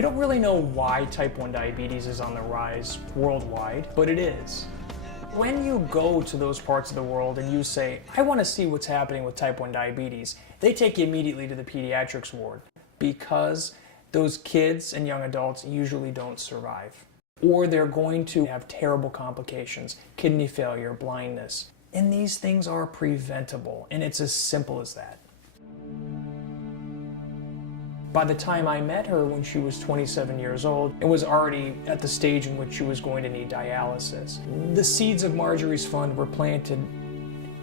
We don't really know why type 1 diabetes is on the rise worldwide, but it is. When you go to those parts of the world and you say, I want to see what's happening with type 1 diabetes, they take you immediately to the pediatrics ward because those kids and young adults usually don't survive. Or they're going to have terrible complications, kidney failure, blindness. And these things are preventable, and it's as simple as that. By the time I met her when she was 27 years old, it was already at the stage in which she was going to need dialysis. The seeds of Marjorie's fund were planted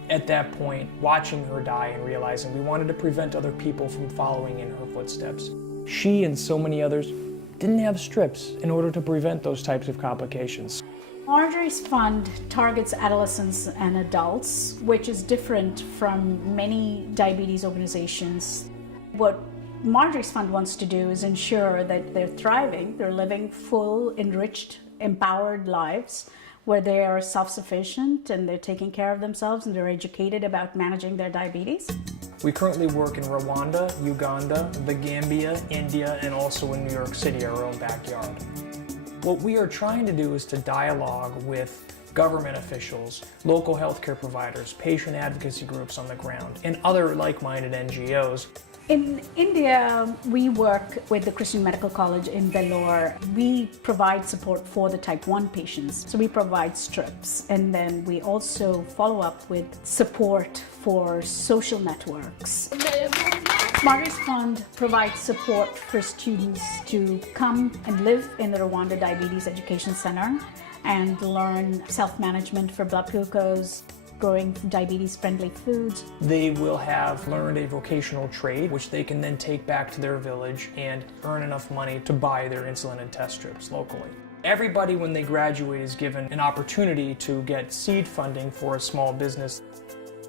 at that point, watching her die and realizing we wanted to prevent other people from following in her footsteps. She and so many others didn't have strips in order to prevent those types of complications. Marjorie's fund targets adolescents and adults, which is different from many diabetes organizations. What Marjorie's fund wants to do is ensure that they're thriving, they're living full, enriched, empowered lives where they are self-sufficient and they're taking care of themselves and they're educated about managing their diabetes. We currently work in Rwanda, Uganda, the Gambia, India, and also in New York City, our own backyard. What we are trying to do is to dialogue with government officials, local healthcare providers, patient advocacy groups on the ground, and other like-minded NGOs. In India, we work with the Christian Medical College in Vellore. We provide support for the type 1 patients. So we provide strips, and then we also follow up with support for social networks. Marjorie's Fund provides support for students to come and live in the Rwanda Diabetes Education Center and learn self-management for blood glucose, growing diabetes-friendly foods. They will have learned a vocational trade, which they can then take back to their village and earn enough money to buy their insulin and test strips locally. Everybody, when they graduate, is given an opportunity to get seed funding for a small business.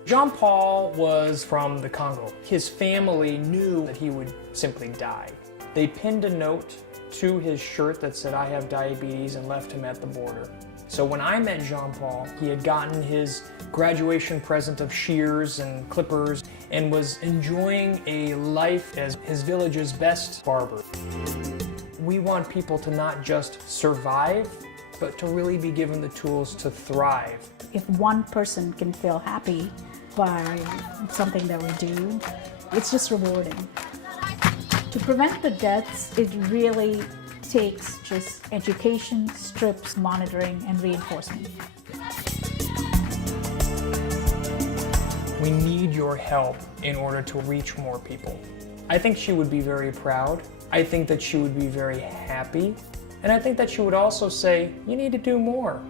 Jean-Paul was from the Congo. His family knew that he would simply die. They pinned a note to his shirt that said, "I have diabetes," and left him at the border. So when I met Jean-Paul, he had gotten his graduation present of shears and clippers and was enjoying a life as his village's best barber. We want people to not just survive, but to really be given the tools to thrive. If one person can feel happy by something that we do, it's just rewarding. To prevent the deaths, it really takes just education, strips, monitoring, and reinforcement. We need your help in order to reach more people. I think she would be very proud. I think that she would be very happy. And I think that she would also say, you need to do more.